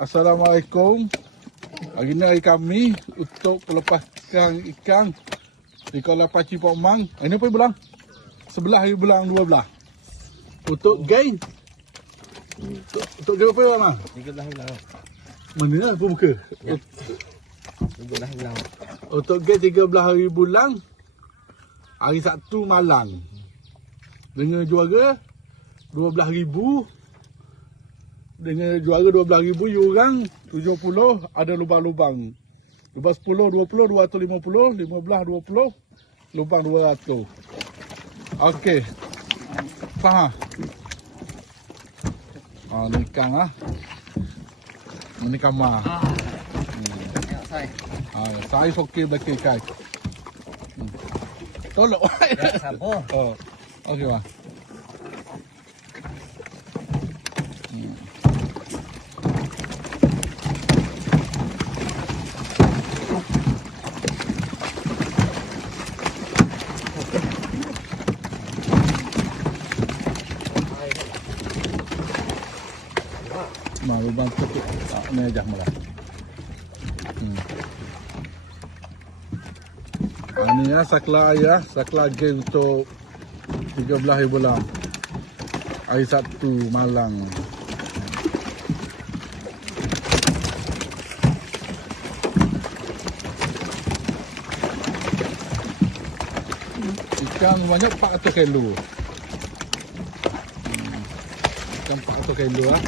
Assalamualaikum. Hari ni hari kami untuk melepaskan ikan di Kuala Paci Pok Mang. Ini apa bulan? 11 bulan 12. Untuk gain. Untuk dia apa bang? 13 bulan. Mana lah aku buka? Ya. 13 bulan. Untuk gain 13 hari bulan. Hari Sabtu malang. Dengan juara 12,000. Dengan juara 12,000 yuran 70 ada lubang-lubang. Lubang 10, 20, 250, 15, 20, lubang 200. Okey. Faham? Oh, ni ikan lah. Ini kamar. Saya okey bagi ikan. Tolong. Sabar. Oh. Okey bang. Lubang tutup ni aja malah. Ini ya sakla ayah, sakla game untuk 13 bulan. Hari Sabtu malang. Ikan banyak 400 kilo. Ikan 400 kilo lah.